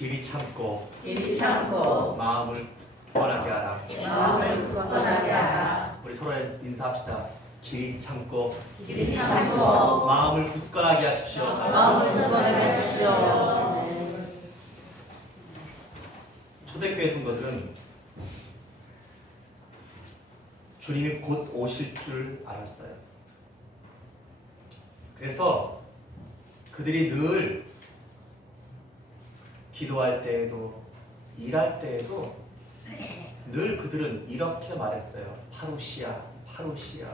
길이 참고 마음을 굳건하게 하라. 우리 서로 인사합시다. 길이 참고 마음을 마음을 굳건하게 하십시오. 굳건하게 하십시오. 초대교회 성도들은 주님이 곧 오실 줄 알았어요. 그래서 그들이 늘 기도할 때에도 일할 때에도 늘 그들은 이렇게 말했어요. 파루시아, 파루시아.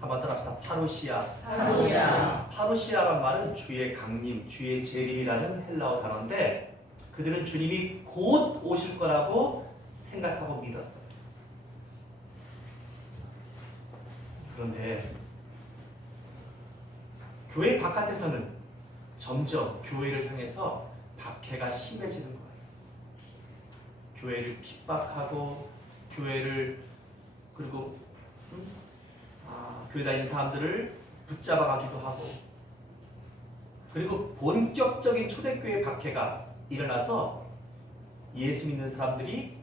한번 따라합시다. 파루시아. 파루시아란 말은 주의 강림, 주의 재림이라는 헬라어 단어인데 그들은 주님이 곧 오실 거라고 생각하고 믿었어요. 그런데 교회 바깥에서는 점점 교회를 향해서 박해가 심해지는 거예요. 교회를 핍박하고 교회를 그리고 교회 다니는 사람들을 붙잡아가기도 하고 그리고 본격적인 초대교회 박해가 일어나서 예수 믿는 사람들이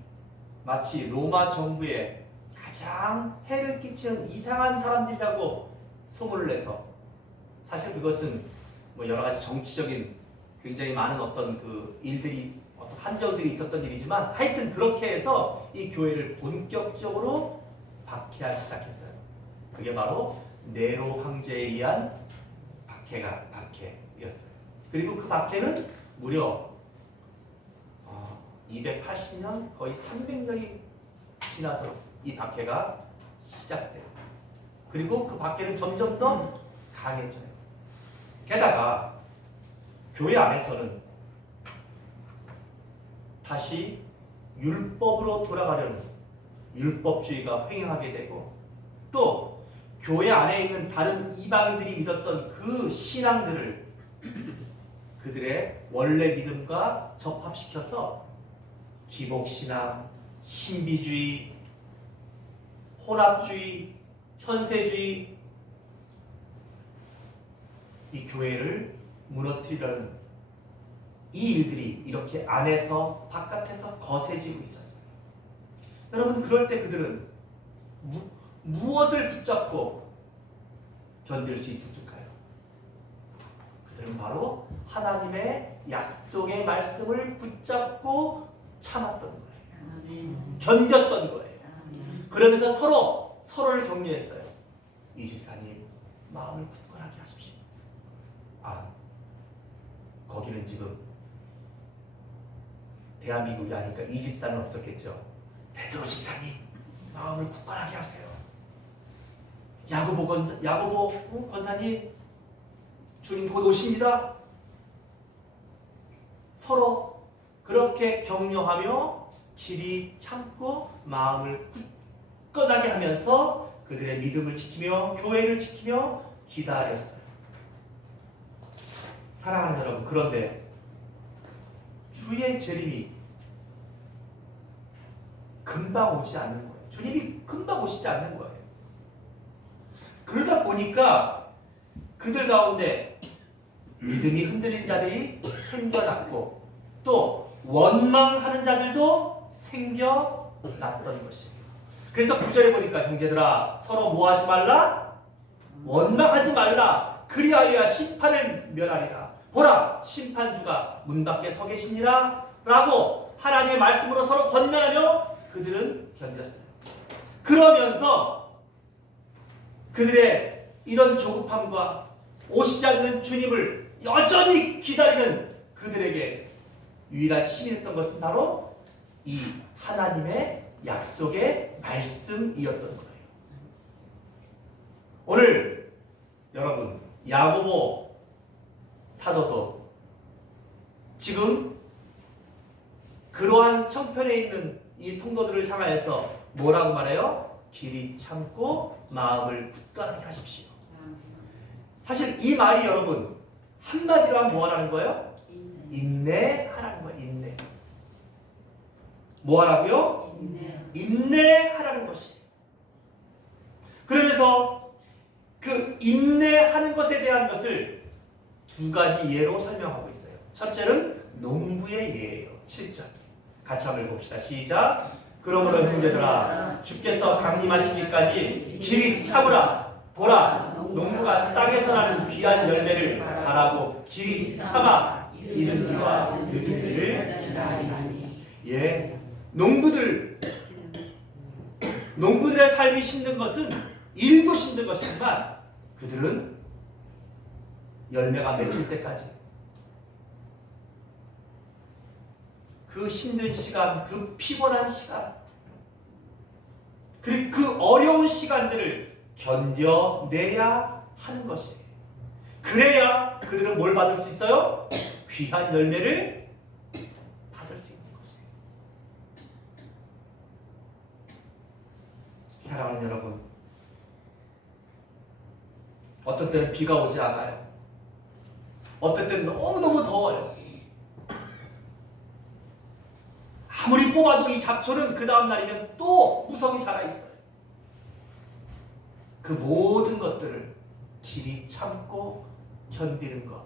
마치 로마 정부에 가장 해를 끼치는 이상한 사람들이라고 소문을 내서 사실 그것은 뭐 여러 가지 정치적인 굉장히 많은 어떤 그 일들이 어떤 한정들이 있었던 일이지만 하여튼 그렇게 해서 이 교회를 본격적으로 박해하기 시작했어요. 그게 바로 네로 황제에 의한 박해였어요. 그리고 그 박해는 무려 280년 거의 300년이 지나도록 이 박해가 시작돼요. 그리고 그 박해는 점점 더 강해져요. 게다가 교회 안에서는 다시 율법으로 돌아가려는 율법주의가 횡행하게 되고 또 교회 안에 있는 다른 이방인들이 믿었던 그 신앙들을 그들의 원래 믿음과 접합시켜서 기복신앙, 신비주의, 혼합주의, 현세주의 이 교회를 무너뜨리려는 이 일들이 이렇게 안에서 바깥에서 거세지고 있었어요. 여러분 그럴 때 그들은 무엇을 붙잡고 견딜 수 있었을까요? 그들은 바로 하나님의 약속의 말씀을 붙잡고 참았던 거예요. 견뎠던 거예요. 그러면서 서로를 격려했어요. 이 집사님 마음을 굳건하게 하십시오. 거기는 지금 대한민국이 아니니까 이 집사는 없었겠죠. 베드로 집사님 마음을 굳건하게 하세요. 야고보 권사님 주님 곧 오십니다. 서로 그렇게 격려하며 길이 참고 마음을 굳건하게 하면서 그들의 믿음을 지키며 교회를 지키며 기다렸어요. 사랑하는 여러분, 그런데 주의 재림이 금방 오지 않는 거예요. 주님이 금방 오시지 않는 거예요. 그러다 보니까 그들 가운데 믿음이 흔들린 자들이 생겨났고 또 원망하는 자들도 생겨났던 것이에요. 그래서 9절에 보니까 형제들아 서로 뭐하지 말라? 원망하지 말라. 그리하여야 심판을 면하리라. 보라 심판주가 문 밖에 서 계시니라 라고 하나님의 말씀으로 서로 권면하며 그들은 견뎠어요. 그러면서 그들의 이런 조급함과 오시지 않는 주님을 여전히 기다리는 그들에게 유일한 힘이 됐던 것은 바로 이 하나님의 약속의 말씀이었던 거예요. 오늘 여러분 야고보 사도도 지금 그러한 형편에 있는 이 성도들을 향하여서 뭐라고 말해요? 길이 참고 마음을 굳건하게 하십시오. 사실 이 말이 여러분 한마디로 하면 뭐 하라는 거예요? 인내하라는 거예요. 인내. 뭐 하라고요? 인내하라는 것이에요. 그러면서 그 인내하는 것에 대한 것을 두 가지 예로 설명하고 있어요. 첫째는 농부의 예예요. 7절. 같이 한번 읽어봅시다. 시작. 그러므로 형제들아 주께서 강림하시기까지 길이 참으라. 보라 농부가 땅에서 나는 귀한 열매를 바라고 길이 참아 이른 비와 늦은 비를 기다리나니. 예, 농부들의 삶이 힘든 것은 일도 힘든 것이지만 그들은 열매가 맺힐 때까지 그 힘든 시간, 그 피곤한 시간, 그리고 그 어려운 시간들을 견뎌내야 하는 것이에요. 그래야 그들은 뭘 받을 수 있어요? 귀한 열매를 받을 수 있는 것이에요. 사랑하는 여러분, 어떤 때는 비가 오지 않아요. 어떤 때는 너무너무 더워요. 아무리 뽑아도 이 잡초는 그 다음 날이면 또 무성이 자라있어요. 그 모든 것들을 길이 참고 견디는 것,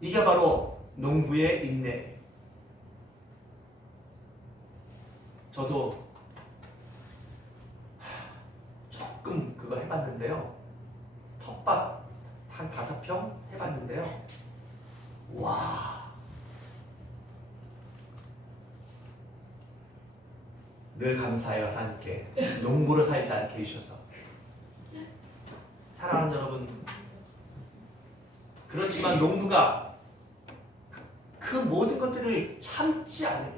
이게 바로 농부의 인내예요. 저도 조금 그거 해봤는데요. 텃밭 한 5평 해봤는데요. 와, 늘 감사해요. 하나님께 농부로 살지 않게 해주셔서. 사랑하는 여러분, 그렇지만 농부가 그 모든 것들을 참지 않으면,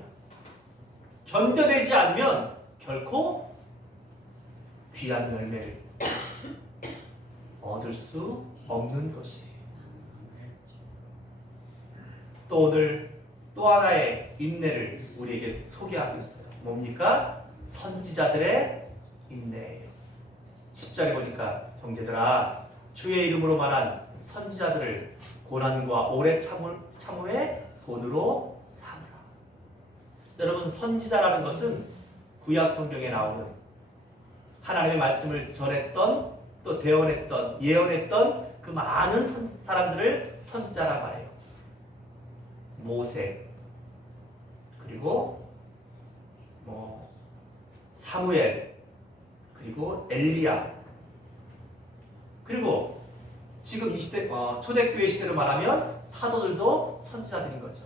견뎌내지 않으면 결코 귀한 열매를 얻을 수 없는 것이에요. 또 오늘 또 하나의 인내를 우리에게 소개하고 있어요. 뭡니까? 선지자들의 인내예요. 10절에 보니까 형제들아 주의 이름으로 말한 선지자들을 고난과 오래 참음의 본으로 삼으라. 여러분, 선지자라는 것은 구약 성경에 나오는 하나님의 말씀을 전했던, 또 대언했던, 예언했던 그 많은 사람들을 선지자라고 해요. 모세, 그리고 사무엘, 그리고 엘리야, 그리고 지금 이 시대, 초대교회 시대로 말하면 사도들도 선지자들인 거죠.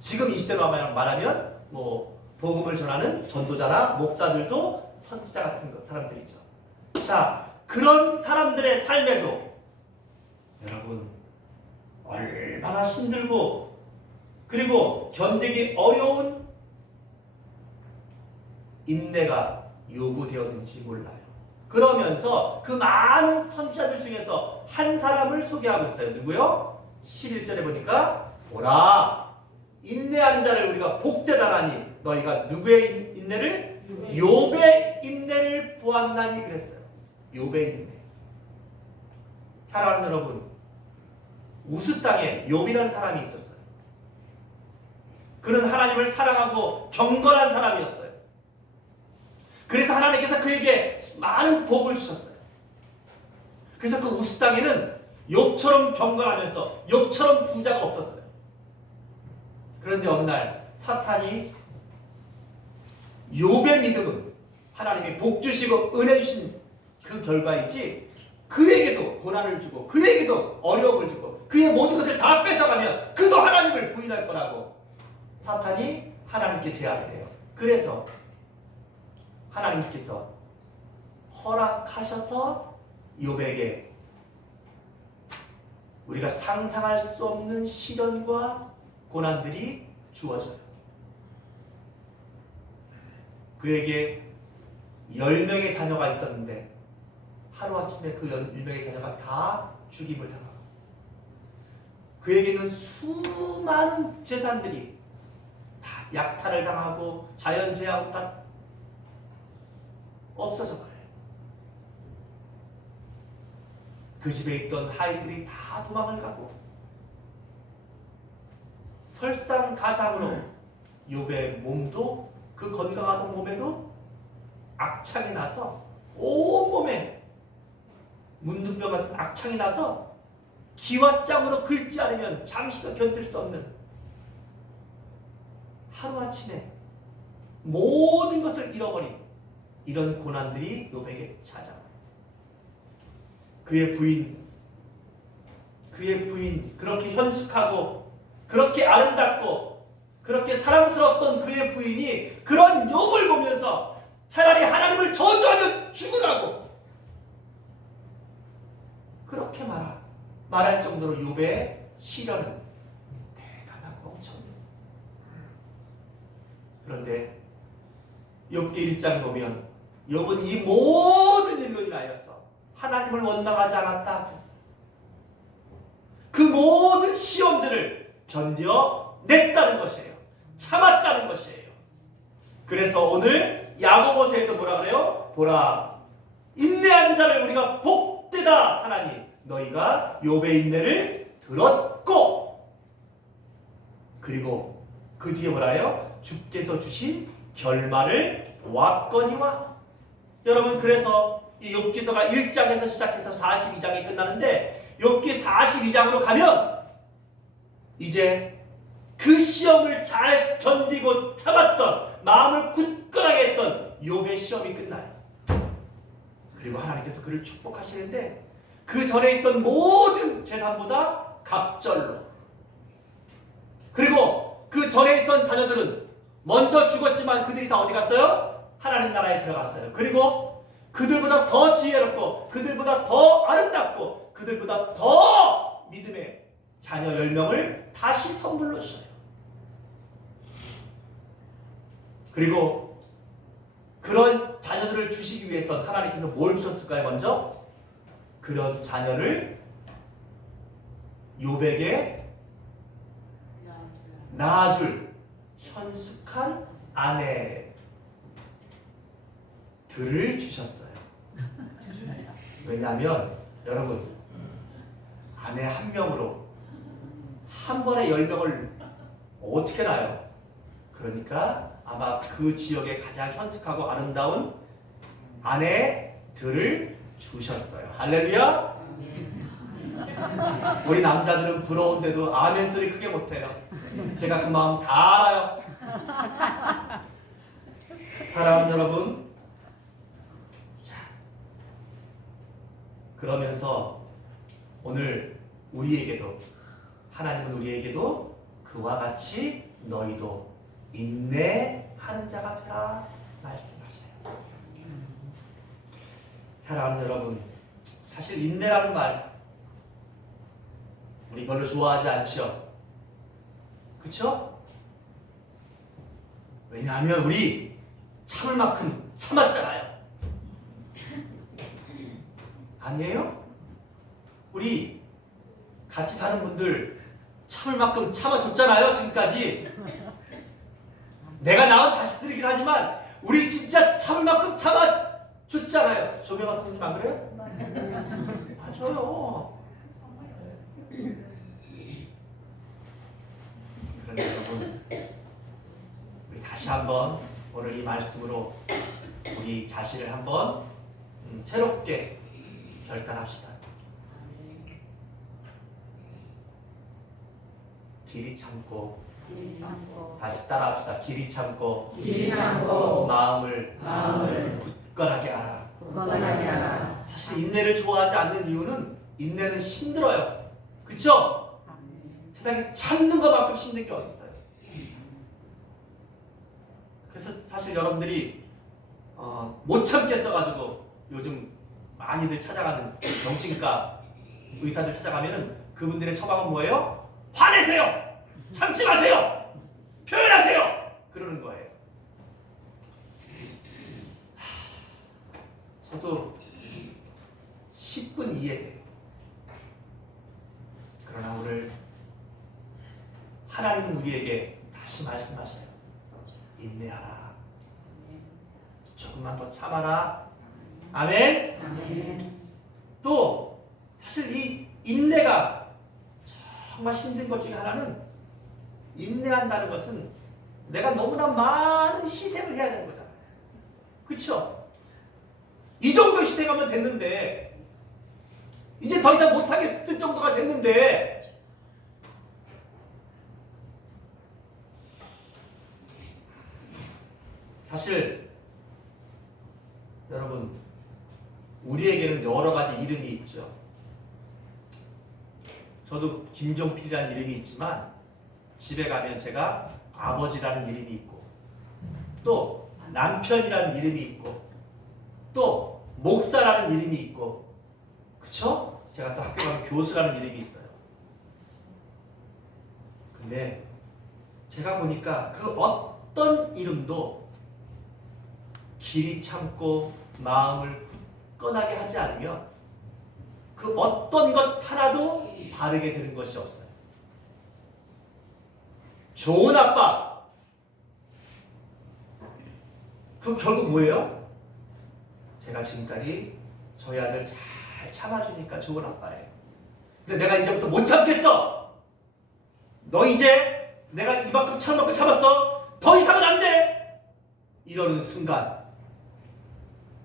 지금 이 시대로 말하면 복음을 전하는 전도자나 목사들도 선지자 같은 사람들이죠. 자, 그런 사람들의 삶에도 여러분 얼마나 힘들고 그리고 견디기 어려운 인내가 요구되었는지 몰라요. 그러면서 그 많은 선지자들 중에서 한 사람을 소개하고 있어요. 누구요? 11절에 보니까 보라, 인내하는 자를 우리가 복되다라니 너희가 누구의 인내를? 욥의 인내를 보았나니 그랬어요. 욥의 인내. 사랑하는 여러분, 우스 땅에 욥이라는 사람이 있었어요. 그는 하나님을 사랑하고 경건한 사람이었어요. 그래서 하나님께서 그에게 많은 복을 주셨어요. 그래서 그 우스 땅에는 욥처럼 경건하면서 욥처럼 부자가 없었어요. 그런데 어느 날 사탄이 욥의 믿음은 하나님이 복 주시고 은혜 주신 그 결과이지, 그에게도 고난을 주고 그에게도 어려움을 주고 그의 모든 것을 다 뺏어가면 그도 하나님을 부인할 거라고 사탄이 하나님께 제안을 해요. 그래서 하나님께서 허락하셔서 욥에게 우리가 상상할 수 없는 시련과 고난들이 주어져요. 그에게 10명의 자녀가 있었는데 하루아침에 그 10명의 자녀가 다 죽임을 당하고, 그에게는 수많은 재산들이 다 약탈을 당하고 자연재해하고 다 없어져 버려요. 그 집에 있던 하인들이 다 도망을 가고 설상가상으로 욥의 몸도, 그 건강하던 몸에도 악창이 나서 온몸에 문둥병 같은 악창이 나서 기왓장으로 긁지 않으면 잠시도 견딜 수 없는 하루아침에 모든 것을 잃어버린 이런 고난들이 욥에게 찾아와요. 그의 부인 그렇게 현숙하고 그렇게 아름답고 그렇게 사랑스러웠던 그의 부인이 그런 욥을 보면서 차라리 하나님을 저주하면 죽으라고 그렇게 말할 정도로 욥의 시련은 대단하고 엄청났어요. 그런데 욥기 1장을 보면 욥은 이 모든 일로 인하여서 하나님을 원망하지 않았다 그랬어요. 그 모든 시험들을 견뎌냈다는 것이에요. 참았다는 것이에요. 그래서 오늘 야고보서에도 뭐라 그래요? 보라, 인내하는 자를 우리가 복되다 하나니 너희가 욥의 인내를 들었고, 그리고 그 뒤에 뭐라 해요? 주께서 주신 결말을 보았거니와. 여러분, 그래서 이 욥기서가 1장에서 시작해서 42장이 끝나는데 욥기 42장으로 가면 이제 그 시험을 잘 견디고 참았던, 마음을 굳건하게 했던 욥의 시험이 끝나요. 그리고 하나님께서 그를 축복하시는데 그 전에 있던 모든 재산보다 갑절로, 그리고 그 전에 있던 자녀들은 먼저 죽었지만 그들이 다 어디 갔어요? 하나님 나라에 들어갔어요. 그리고 그들보다 더 지혜롭고 그들보다 더 아름답고 그들보다 더 믿음의 자녀 10명을 다시 선물로 주셔요. 그리고 그런 자녀들을 주시기 위해서 하나님께서 뭘 주셨을까요? 먼저 그런 자녀를 욥에게 낳아줄 현숙한 아내들을 주셨어요. 왜냐하면 여러분, 아내 한 명으로 한 번에 10명을 어떻게 낳아요? 그러니까 아마 그 지역에 가장 현숙하고 아름다운 아내들을 주셨어요. 할렐루야! 우리 남자들은 부러운데도 아멘 소리 크게 못해요. 제가 그 마음 다 알아요. 사랑하는 여러분, 자, 그러면서 오늘 우리에게도, 하나님은 우리에게도 그와 같이 너희도 인내하는 자가 되라 말씀하셔요. 사랑하는 여러분, 사실 인내라는 말 우리 별로 좋아하지 않죠? 그쵸? 왜냐하면 우리 참을 만큼 참았잖아요. 아니에요? 우리 같이 사는 분들 참을 만큼 참아줬잖아요, 지금까지. 내가 낳은 자식들이긴 하지만 우리 진짜 참을 만큼 참아줬잖아요. 조명아 선생님 안 그래요? 맞아요. 그런데 여러분, 우리 다시 한번 오늘 이 말씀으로 우리 자신을 한번 새롭게 결단합시다. 길이 참고, 다시 따라합시다. 길이 참고, 마음을 굳건하게 하라. 사실 인내를 좋아하지 않는 이유는 인내는 힘들어요. 그쵸? 세상에 참는 것만큼 힘든 게 어디 있어요? 그래서 사실 여러분들이 못 참겠어가지고 요즘 많이들 찾아가는 정신과 의사들 찾아가면은 그분들의 처방은 뭐예요? 화내세요! 참지 마세요! 표현하세요! 그러는 거예요. 저도 10분 이해돼요. 그러나 오늘 하나님은 우리에게 다시 말씀하셔요. 인내하라. 조금만 더 참아라. 아멘. 또 사실 이 인내가 정말 힘든 것 중에 하나는, 인내한다는 것은 내가 너무나 많은 희생을 해야 되는 거잖아요. 그렇죠? 이 정도 희생하면 됐는데 이제 더 이상 못하겠을 정도가 됐는데 사실 여러분 우리에게는 여러 가지 이름이 있죠. 저도 김종필이라는 이름이 있지만 집에 가면 제가 아버지라는 이름이 있고 또 남편이라는 이름이 있고 또 목사라는 이름이 있고 그쵸? 제가 또 학교 가면 교수라는 이름이 있어요. 근데 제가 보니까 그 어떤 이름도 길이 참고 마음을 굳건하게 하지 않으면 그 어떤 것 하나도 바르게 되는 것이 없어요. 좋은 아빠 그 결국 뭐예요? 제가 지금까지 저희 아들 잘 참아주니까 좋은 아빠예요. 근데 내가 이제부터 못 참겠어. 너 이제 내가 이만큼 참을 참았어. 더 이상은 안 돼. 이러는 순간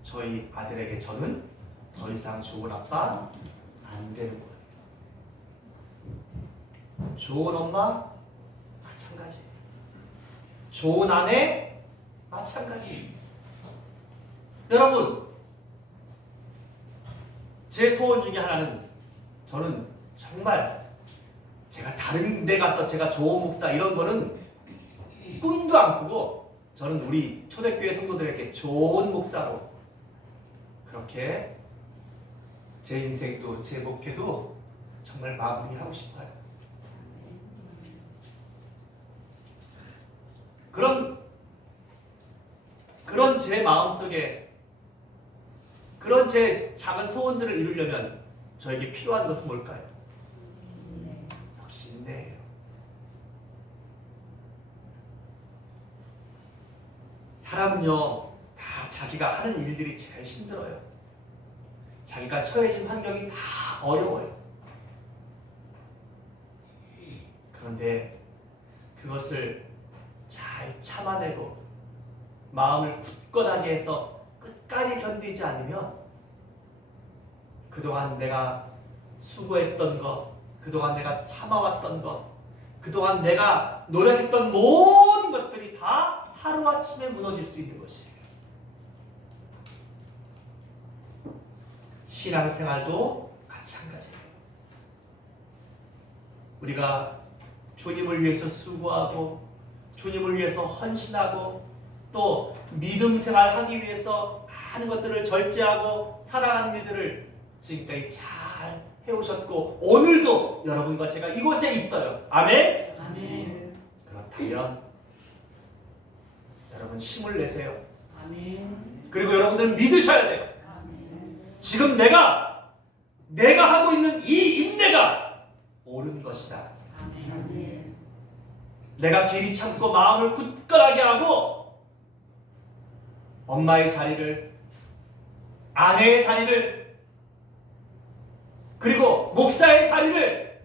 저희 아들에게 저는 더 이상 좋은 아빠 안 되는 거예요. 좋은 엄마 마찬가지. 좋은 아내 마찬가지. 여러분 제 소원 중에 하나는 저는 정말 제가 다른 데 가서 제가 좋은 목사 이런 거는 꿈도 안 꾸고 저는 우리 초대교회 성도들에게 좋은 목사로 그렇게 제 인생도 제 목회도 정말 마무리하고 싶어요. 그런 제 마음속에 그런 제 작은 소원들을 이루려면 저에게 필요한 것은 뭘까요? 역시 인내예요. 사람은요 다 자기가 하는 일들이 제일 힘들어요. 자기가 처해진 환경이 다 어려워요. 그런데 그것을 잘 참아내고 마음을 굳건하게 해서 끝까지 견디지 않으면 그동안 내가 수고했던 것, 그동안 내가 참아왔던 것, 그동안 내가 노력했던 모든 것들이 다 하루아침에 무너질 수 있는 것이에요. 신앙생활도 마찬가지예요. 우리가 주님을 위해서 수고하고 주님을 위해서 헌신하고 또 믿음 생활하기 위해서 많은 것들을 절제하고 살아가는 일들을 지금까지 잘 해오셨고 오늘도 여러분과 제가 이곳에 있어요. 아멘? 아멘. 그렇다면 여러분 힘을 내세요. 아멘. 그리고 여러분들은 믿으셔야 돼요. 아멘. 지금 내가 하고 있는 이 인내가 옳은 것이다. 아멘. 내가 길이 참고 마음을 굳건하게 하고 엄마의 자리를, 아내의 자리를, 그리고 목사의 자리를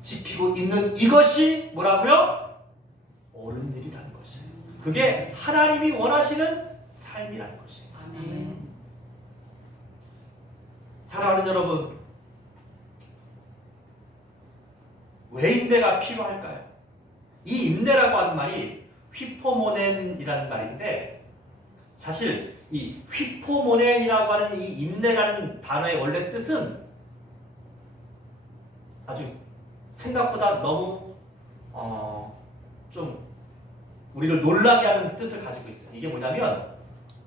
지키고 있는 이것이 뭐라고요? 옳은 일이라는 것이에요. 그게 하나님이 원하시는 삶이라는 것이에요. 아멘. 사랑하는 여러분, 왜 인내가 필요할까요? 이 인내라고 하는 말이 휘포모넨이라는 말인데 사실 이 휘포모넨이라고 하는 이 인내라는 단어의 원래 뜻은 아주 생각보다 너무 좀 우리를 놀라게 하는 뜻을 가지고 있어요. 이게 뭐냐면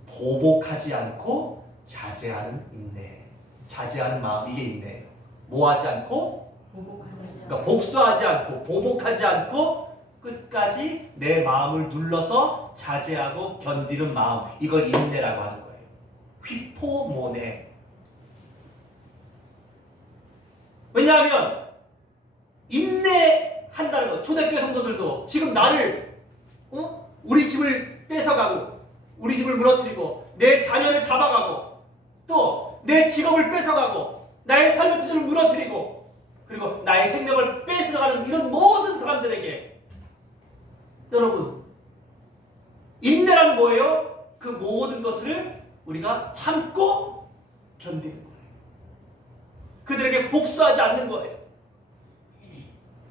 보복하지 않고 자제하는 인내, 자제하는 마음, 이게 인내예요. 뭐하지 않고? 그러니까 복수하지 않고 보복하지 않고 끝까지 내 마음을 눌러서 자제하고 견디는 마음, 이걸 인내라고 하는 거예요. 휘포모네. 왜냐하면 인내한다는 거, 초대교회 성도들도 지금 나를 우리 집을 뺏어가고 우리 집을 무너뜨리고 내 자녀를 잡아가고 또 내 직업을 뺏어가고 나의 삶의 터전을 무너뜨리고 그리고 나의 생명을 뺏어가는 이런 모든 사람들에게 여러분 인내란 뭐예요? 그 모든 것을 우리가 참고 견디는 거예요. 그들에게 복수하지 않는 거예요.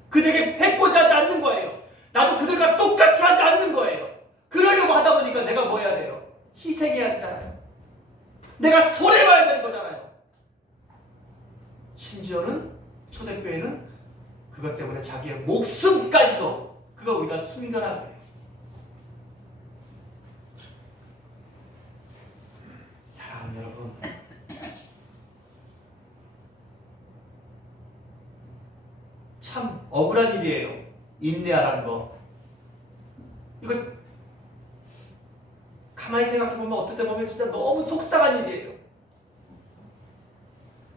그들에게 해코지 하지 않는 거예요. 나도 그들과 똑같이 하지 않는 거예요. 그러려고 하다 보니까 내가 뭐 해야 돼요? 희생해야 되잖아요. 내가 손해봐야 되는 거잖아요. 심지어는 초대교회는 그것 때문에 자기의 목숨까지도 그거 우리가 숨겨라 그래요. 사랑하는 여러분, 참 억울한 일이에요. 인내하라는 거. 이거 가만히 생각해보면 어떨 때 보면 진짜 너무 속상한 일이에요.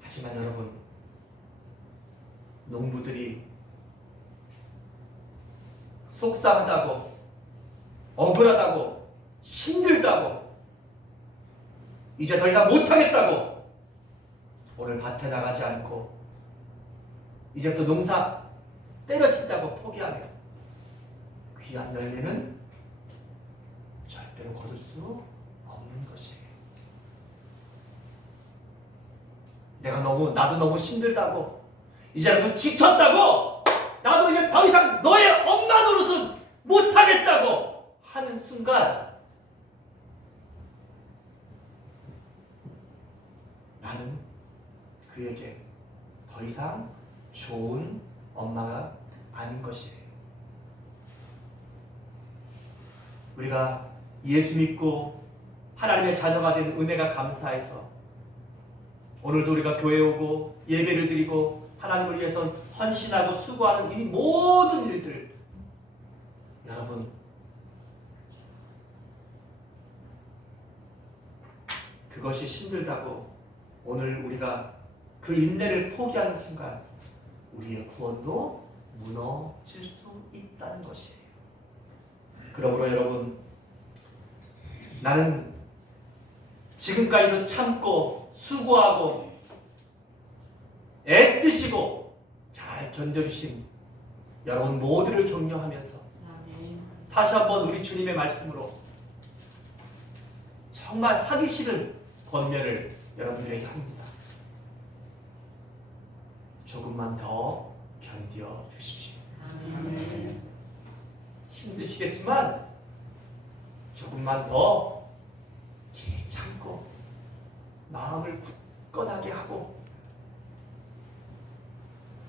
하지만 여러분, 농부들이 속상하다고, 억울하다고, 힘들다고, 이제 더 이상 못하겠다고 오늘 밭에 나가지 않고 이제부터 농사 때려친다고 포기하며 귀한 열매는 절대로 거둘 수 없는 것이에요. 나도 너무 힘들다고, 이제부터 지쳤다고, 나도 이제 더 이상 너의 엄마 노릇은 못하겠다고 하는 순간 나는 그에게 더 이상 좋은 엄마가 아닌 것이에요. 우리가 예수 믿고 하나님의 자녀가 된 은혜가 감사해서 오늘도 우리가 교회에 오고 예배를 드리고 하나님을 위해서 헌신하고 수고하는 이 모든 일들, 여러분, 그것이 힘들다고 오늘 우리가 그 인내를 포기하는 순간 우리의 구원도 무너질 수 있다는 것이에요. 그러므로 여러분, 나는 지금까지도 참고 수고하고 애쓰시고 잘 견뎌주신 여러분 모두를 격려하면서 다시 한번 우리 주님의 말씀으로 정말 하기 싫은 권면을 여러분들에게 합니다. 조금만 더 견뎌 주십시오. 힘드시겠지만 조금만 더 길이 참고 마음을 굳건하게 하고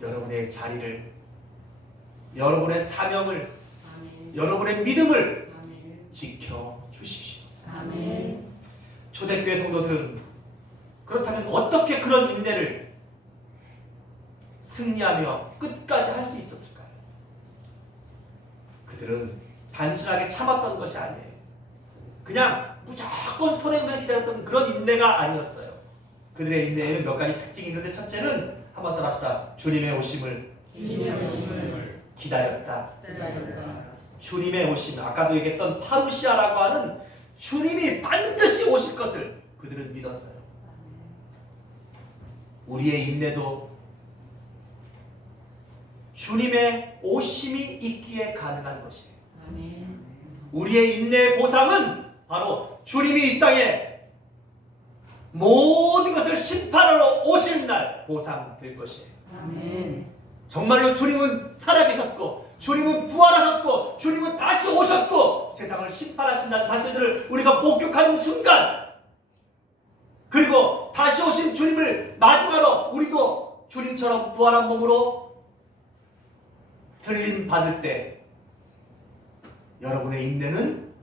여러분의 자리를, 여러분의 사명을, 여러분의 믿음을 지켜 주십시오. 초대교회 성도들은 그렇다면 어떻게 그런 인내를 승리하며 끝까지 할 수 있었을까요? 그들은 단순하게 참았던 것이 아니에요. 그냥 무조건 손해만 기다렸던 그런 인내가 아니었어요. 그들의 인내에는 몇 가지 특징이 있는데, 첫째는 한번 따라합시다. 주님의 오심을 기다렸다. 주님의 오심, 아까도 얘기했던 파루시아라고 하는 주님이 반드시 오실 것을 그들은 믿었어요. 우리의 인내도 주님의 오심이 있기에 가능한 것이에요. 우리의 인내의 보상은 바로 주님이 이 땅에 모든 것을 심판하러 오실 날 보상될 것이에요. 정말로 주님은 살아계셨고, 주님은 부활하셨고, 주님은 다시 오셨고 세상을 심판하신다는 사실들을 우리가 목격하는 순간, 그리고 다시 오신 주님을 맞이하러 우리도 주님처럼 부활한 몸으로 들림 받을 때 여러분의 인내는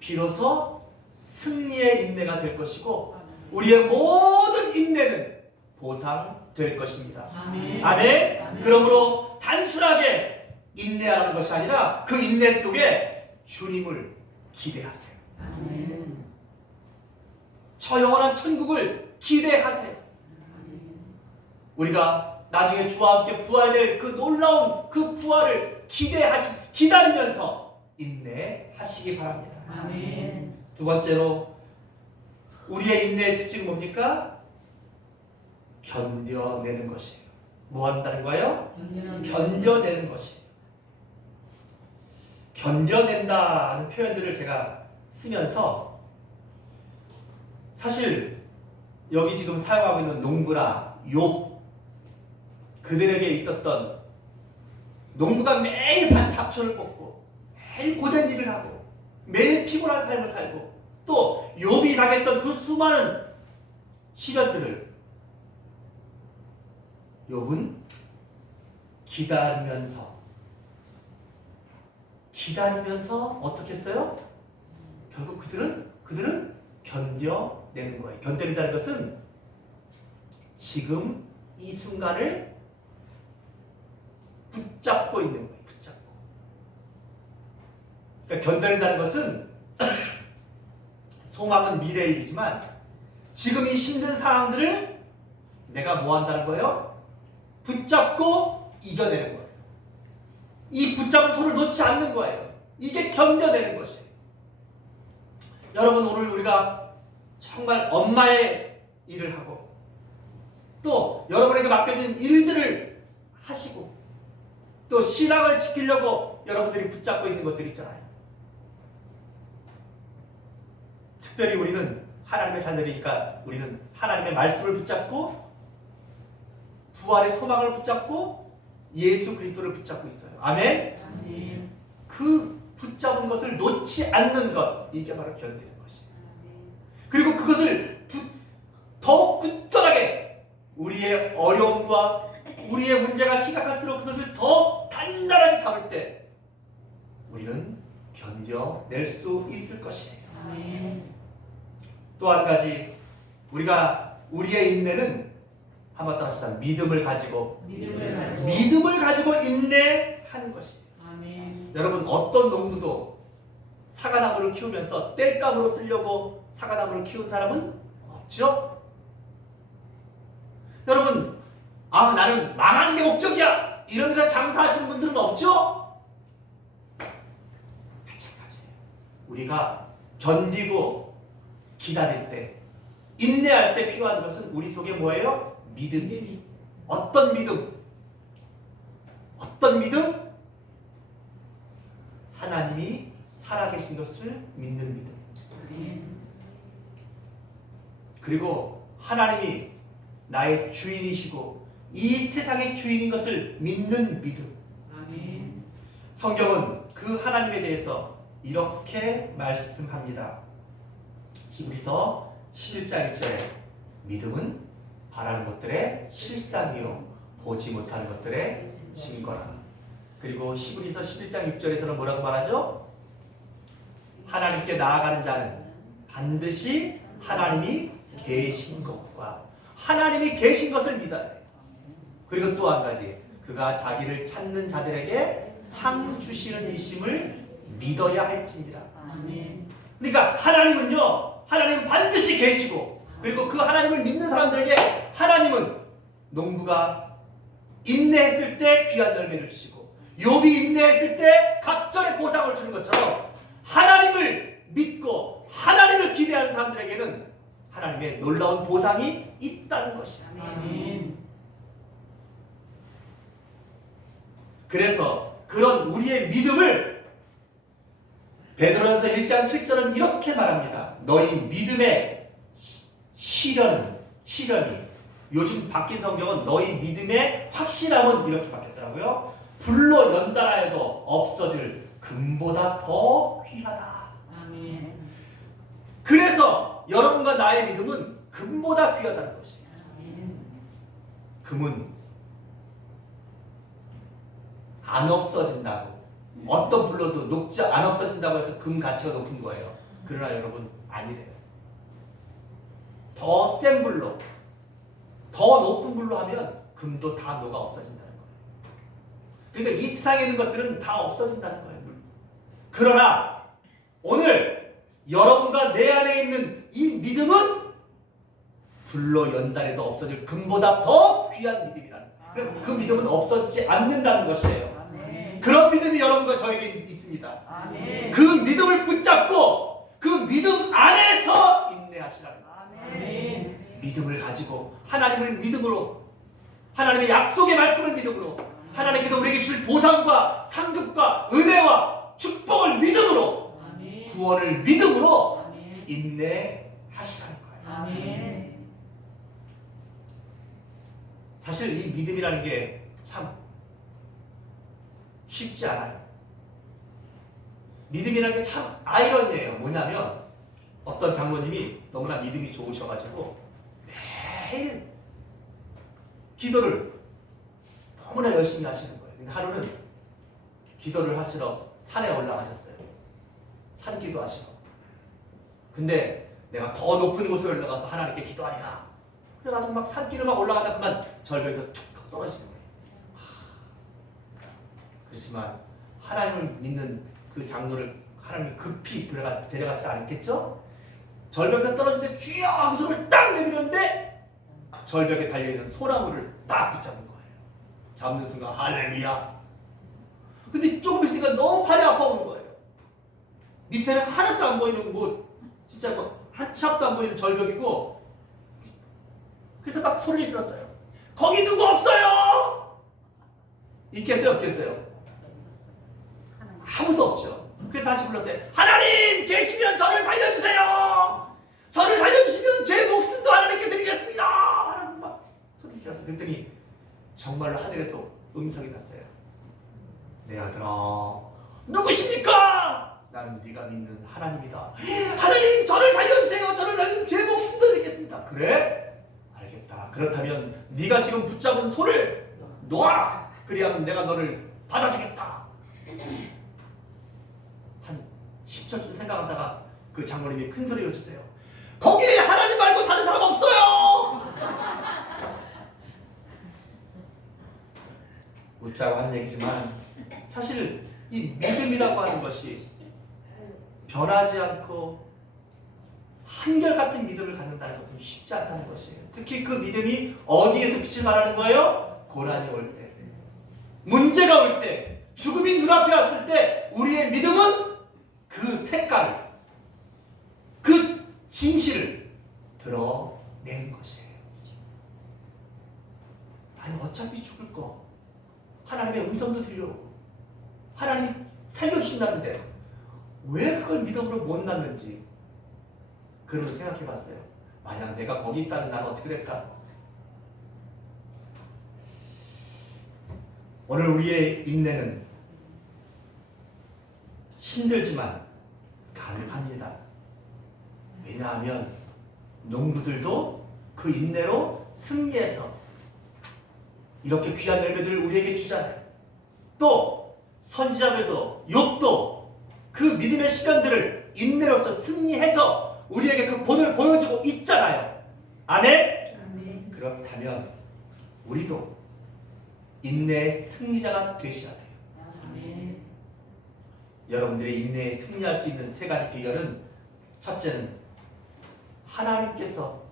비로소 승리의 인내가 될 것이고 우리의 모든 인내는 보상될 것입니다. 아멘. 그러므로 단순하게 인내하는 것이 아니라 그 인내 속에 주님을 기대하세요. 저 영원한 천국을 기대하세요. 우리가 나중에 주와 함께 부활될 그 놀라운 그 부활을 기다리면서 인내하시기 바랍니다. 두 번째로 우리의 인내의 특징은 뭡니까? 견뎌내는 것이에요. 뭐 한다는 거예요? 견뎌내는 것이에요. 견뎌낸다는 표현들을 제가 쓰면서 사실 여기 지금 사용하고 있는 농부나 욥, 그들에게 있었던 농부가 매일 잡초를 뽑고 매일 고된 일을 하고 매일 피곤한 삶을 살고 또 욥이 당했던 그 수많은 시련들을 욥은 기다리면서 어떻게 했어요? 결국 그들은 견뎌내는 거예요. 견뎌낸다는 것은 지금 이 순간을 붙잡고 있는 거예요. 붙잡고. 그러니까 견뎌낸다는 것은 소망은 미래의 일이지만 지금 이 힘든 상황들을 내가 뭐 한다는 거예요? 붙잡고 이겨내는 거예요. 이 붙잡은 손을 놓지 않는 거예요. 이게 견뎌내는 것이에요. 여러분, 오늘 우리가 정말 엄마의 일을 하고 또 여러분에게 맡겨진 일들을 하시고 또 신앙을 지키려고 여러분들이 붙잡고 있는 것들 있잖아요. 특별히 우리는 하나님의 자녀이니까 우리는 하나님의 말씀을 붙잡고 부활의 소망을 붙잡고 예수 그리스도를 붙잡고 있어요. 아멘? 아멘. 그 붙잡은 것을 놓지 않는 것, 이게 바로 견디는 것이에요. 그리고 그것을 더욱 굳건하게 우리의 어려움과 우리의 문제가 심각할수록 그것을 더 단단하게 잡을 때 우리는 견뎌낼 수 있을 것이에요. 아멘. 또 한 가지, 우리가 우리의 인내는 한번 따라합시다. 믿음을 가지고 인내하는 것이에요. 아멘. 여러분, 어떤 농부도 사과나무를 키우면서 땔감으로 쓰려고 사과나무를 키운 사람은 없죠? 여러분, 나는 망하는 게 목적이야! 이러면서 장사하시는 분들은 없죠? 마찬가지예요. 우리가 견디고 기다릴 때, 인내할 때 필요한 것은 우리 속에 뭐예요? 믿음이에요. 어떤 믿음? 하나님이 살아계신 것을 믿는 믿음. 아멘. 그리고 하나님이 나의 주인이시고 이 세상의 주인인 것을 믿는 믿음. 아멘. 성경은 그 하나님에 대해서 이렇게 말씀합니다. 히브리서 11장 1절에 믿음은 바라는 것들의 실상이요 보지 못하는 것들의 증거라. 그리고 히브리서 11장 6절에서는 뭐라고 말하죠? 하나님께 나아가는 자는 반드시 하나님이 계신 것과 하나님이 계신 것을 믿어야 돼요. 그리고 또 한 가지, 그가 자기를 찾는 자들에게 상 주시는 이심을 믿어야 할지니라. 아멘. 그러니까 하나님은 반드시 계시고, 그리고 그 하나님을 믿는 사람들에게 하나님은 농부가 인내했을 때 귀한 열매를 주시고 욥이 인내했을 때 갑절의 보상을 주는 것처럼 하나님을 믿고 하나님을 기대하는 사람들에게는 하나님의 놀라운 보상이 있다는 것이야. 아멘. 그래서 그런 우리의 믿음을 베드로전서 1장 7절은 이렇게 말합니다. 너희 믿음의 시련이, 요즘 바뀐 성경은 너희 믿음의 확실함은 이렇게 바뀌었더라고요. 불로 연단하여도 없어질 금보다 더 귀하다. 아멘. 그래서 여러분과 나의 믿음은 금보다 귀하다는 것이에요. 아멘. 금은 안 없어진다고, 어떤 불로도 녹지 안 없어진다고 해서 금 가치가 높은 거예요. 그러나 여러분, 아니래요. 더 센 불로, 더 높은 불로 하면 금도 다 녹아 없어진다는 거예요. 그러니까 이 세상에 있는 것들은 다 없어진다는 거예요. 그러나 오늘 여러분과 내 안에 있는 이 믿음은 불로 연단해도 없어질 금보다 더 귀한 믿음이라는 거예요. 그래서 그 믿음은 없어지지 않는다는 것이에요. 아멘. 그런 믿음이 여러분과 저에게 있습니다. 아멘. 그 믿음을 붙잡고 그 믿음 안에서 인내하시라는 거예요. 아멘. 믿음을 가지고 하나님을 믿음으로, 하나님의 약속의 말씀을 믿음으로, 하나님께서 우리에게 주실 보상과 상급과 은혜와 축복을 믿음으로, 아멘. 구원을 믿음으로 아멘. 인내하시라는 거예요. 아멘. 사실 이 믿음이라는 게 참 쉽지 않아요. 믿음이라는 게 참 아이러니예요. 뭐냐면 어떤 장로님이 너무나 믿음이 좋으셔가지고 매일 기도를 너무나 열심히 하시는 거예요. 근데 하루는 기도를 하시러 산에 올라가셨어요. 산기도 하시러. 근데 내가 더 높은 곳에 올라가서 하나님께 기도하리라. 그래가지고 막 산길을 막 올라가다 그만 절벽에서 툭툭 떨어지는 거예요. 그렇지만 하나님을 믿는 그 장로를 하나님이 급히 데려가지 않겠죠? 절벽에서 떨어질 때 쥐어 하고 손을 딱 내밀었는데 절벽에 달려있는 소나무를 딱 붙잡은 거예요. 잡는 순간 할렐루야. 근데 조금 있으니까 너무 팔이 아파오는 거예요. 밑에는 하나도 안 보이는 진짜 한 치 앞도 안 보이는 절벽이고, 그래서 막 소리를 질렀어요. 거기 누구 없어요? 있겠어요? 없겠어요? 아무도 없죠. 그래서 다시 불렀어요. 하나님 계시면 저를 살려주세요. 저를 살려주시면 제 목숨도 하나님께 드리겠습니다. 하나님 막 소리 질렀어요. 그랬더니 정말로 하늘에서 음성이 났어요. 내 아들아, 누구십니까? 나는 네가 믿는 하나님이다. 하나님 저를 살려주세요. 저를 살려주면 제 목숨도 드리겠습니다. 그래? 알겠다. 그렇다면 네가 지금 붙잡은 소를 놓아라. 그리하면 내가 너를 받아주겠다. 한 10초쯤 생각하다가 그 장로님이 큰 소리를 주세요. 거기에 하나님 말고 다른 사람 없어요. 웃자고 하는 얘기지만 사실 이 믿음이라고 하는 것이 변하지 않고 한결같은 믿음을 갖는다는 것은 쉽지 않다는 것이에요. 특히 그 믿음이 어디에서 빛을 발하는 거예요? 고난이 올 때, 문제가 올 때, 죽음이 눈앞에 왔을 때 우리의 믿음은 그 색깔을, 그 진실을 드러내는 것이에요. 아니 어차피 죽을 거 하나님의 음성도 들려오고 하나님이 살려주신다는데 왜 그걸 믿음으로 못 낳는지 그러고 생각해 봤어요. 만약 내가 거기 있다면 나는 어떻게 될까? 오늘 우리의 인내는 힘들지만 가능합니다. 왜냐하면 농부들도 그 인내로 승리해서 이렇게 귀한 열매들을 우리에게 주잖아요. 또 선지자들도 욥도 그 믿음의 시간들을 인내로서 승리해서 우리에게 그 본을 보여주고 있잖아요. 아멘? 아멘. 그렇다면 우리도 인내의 승리자가 되셔야 돼요. 아멘. 여러분들의 인내에 승리할 수 있는 세 가지 비결은, 첫째는 하나님께서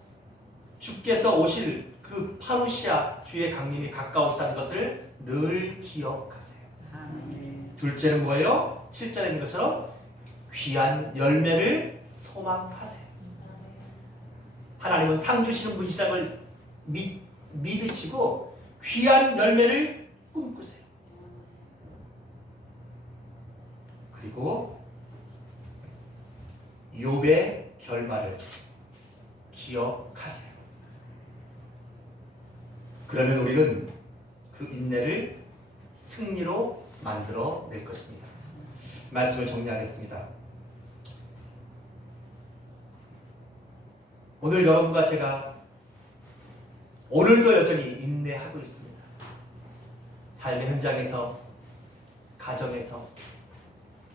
주께서 오실 그 파루시아 주의 강림이 가까우시다는 것을 늘 기억하세요. 아멘. 둘째는 뭐예요? 7절에 있는 것처럼 귀한 열매를 소망하세요. 하나님은 상 주시는 분이시라는 걸 믿으시고 귀한 열매를 꿈꾸세요. 그리고 욥의 결말을 기억하세요. 그러면 우리는 그 인내를 승리로 만들어 낼 것입니다. 말씀을 정리하겠습니다. 오늘 여러분과 제가 오늘도 여전히 인내하고 있습니다. 삶의 현장에서, 가정에서,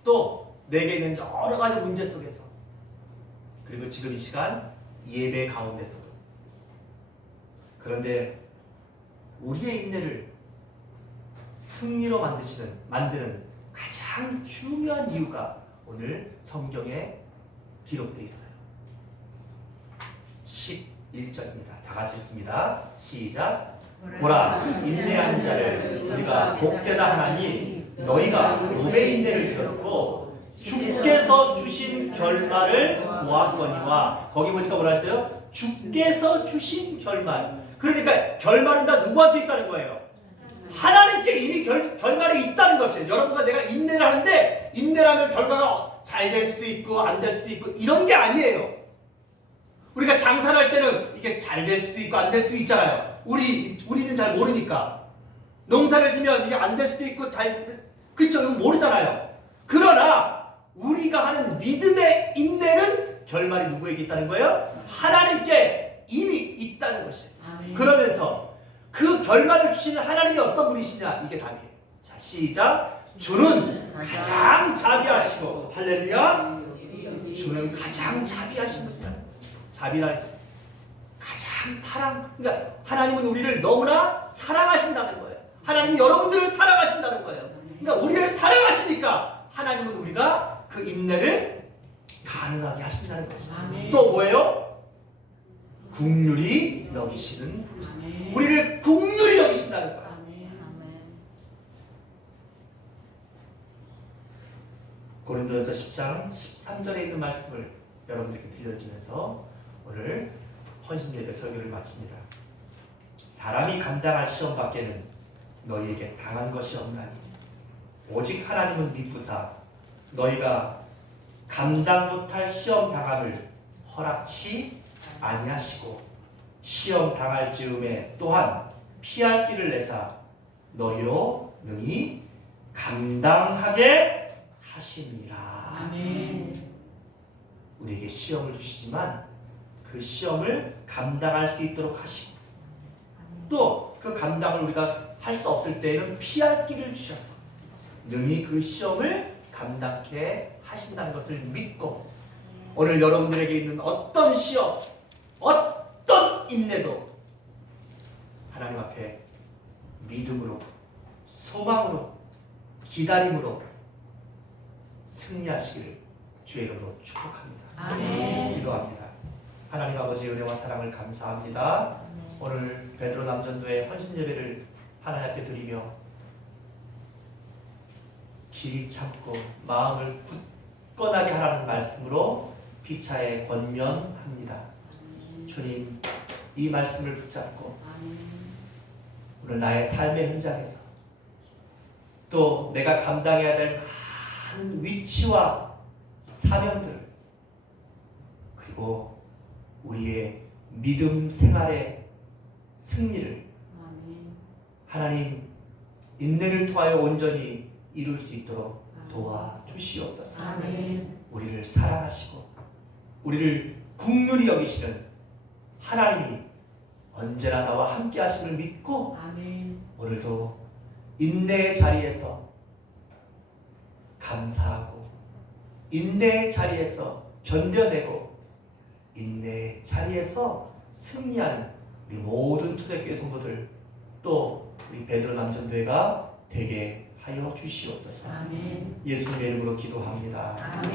또 내게 있는 여러 가지 문제 속에서, 그리고 지금 이 시간 예배 가운데서도. 그런데 우리의 인내를 승리로 만드는 가장 중요한 이유가 오늘 성경에 기록되어 있어요. 11절입니다. 다 같이 읽습니다. 시작. 보라, 인내하는 자를 우리가 복되다 하나니 너희가 욥의 인내를 들었고 주께서 주신 결말을 보았거니와. 거기 보니까 뭐라 했어요? 주께서 주신 결말. 그러니까 결말은 다 누구한테 있다는 거예요? 하나님께 이미 결말이 있다는 것이에요. 여러분과 내가 인내를 하는데 인내를 하면 결과가 잘 될 수도 있고 안 될 수도 있고 이런 게 아니에요. 우리가 장사를 할 때는 이게 잘 될 수도 있고 안 될 수도 있잖아요. 우리는 잘 모르니까. 농사를 지면 이게 안 될 수도 있고 그쵸? 이거 모르잖아요. 그러나 우리가 하는 믿음의 인내는 결말이 누구에게 있다는 거예요? 하나님께 이미 있다는 것이에요. 아멘. 그러면서 그 결말을 주시는 하나님이 어떤 분이시냐? 이게 답이에요. 자, 시작. 주는 가장 자비하시고, 할렐루야. 주는 가장 자비하신 분이다. 자비란 가장 사랑. 그러니까 하나님은 우리를 너무나 사랑하신다는 거예요. 하나님이 여러분들을 사랑하신다는 거예요. 그러니까 우리를 사랑하시니까 하나님은 우리가 그 인내를 가능하게 하신다는 거죠. 아멘. 또 뭐예요? 국률이 여기시는 분이십니다. 아멘. 우리를 국률이 여기신다는 거예요. 아멘. 고린도전서 10장 13절에 있는 말씀을 여러분들께 들려드리면서 오늘 헌신예배 설교를 마칩니다. 사람이 감당할 시험 밖에는 너희에게 당한 것이 없나니 오직 하나님은 미쁘사 너희가 감당 못할 시험 당함을 허락치 아니하시고 시험 당할 즈음에 또한 피할 길을 내사 너희로 능히 감당하게 하심이라. 아멘. 우리에게 시험을 주시지만 그 시험을 감당할 수 있도록 하시고 또 그 감당을 우리가 할 수 없을 때에는 피할 길을 주셔서 능히 그 시험을 감당케 하신다는 것을 믿고 오늘 여러분들에게 있는 어떤 시험, 어떤 인내도 하나님 앞에 믿음으로, 소망으로, 기다림으로 승리하시기를 주의 이름으로 축복합니다. 아멘. 기도합니다. 하나님 아버지의 은혜와 사랑을 감사합니다. 오늘 베드로 남전도의 헌신 예배를 하나님 앞에 드리며 길이 참고 마음을 굳건하게 하라는 말씀으로 피차에 권면합니다. 주님, 이 말씀을 붙잡고 오늘 나의 삶의 현장에서 또 내가 감당해야 될 많은 위치와 사명들 그리고 우리의 믿음 생활의 승리를 하나님 인내를 통하여 온전히 이룰 수 있도록 도와주시옵소서. 아멘. 우리를 사랑하시고 우리를 긍휼히 여기시는 하나님이 언제나 나와 함께 하심을 믿고 아멘. 오늘도 인내의 자리에서 감사하고 인내의 자리에서 견뎌내고 인내의 자리에서 승리하는 우리 모든 초대교회 성도들 또 우리 베드로 남전도회가 되게 하여 주시옵소서. 아멘. 예수님의 이름으로 기도합니다. 아멘.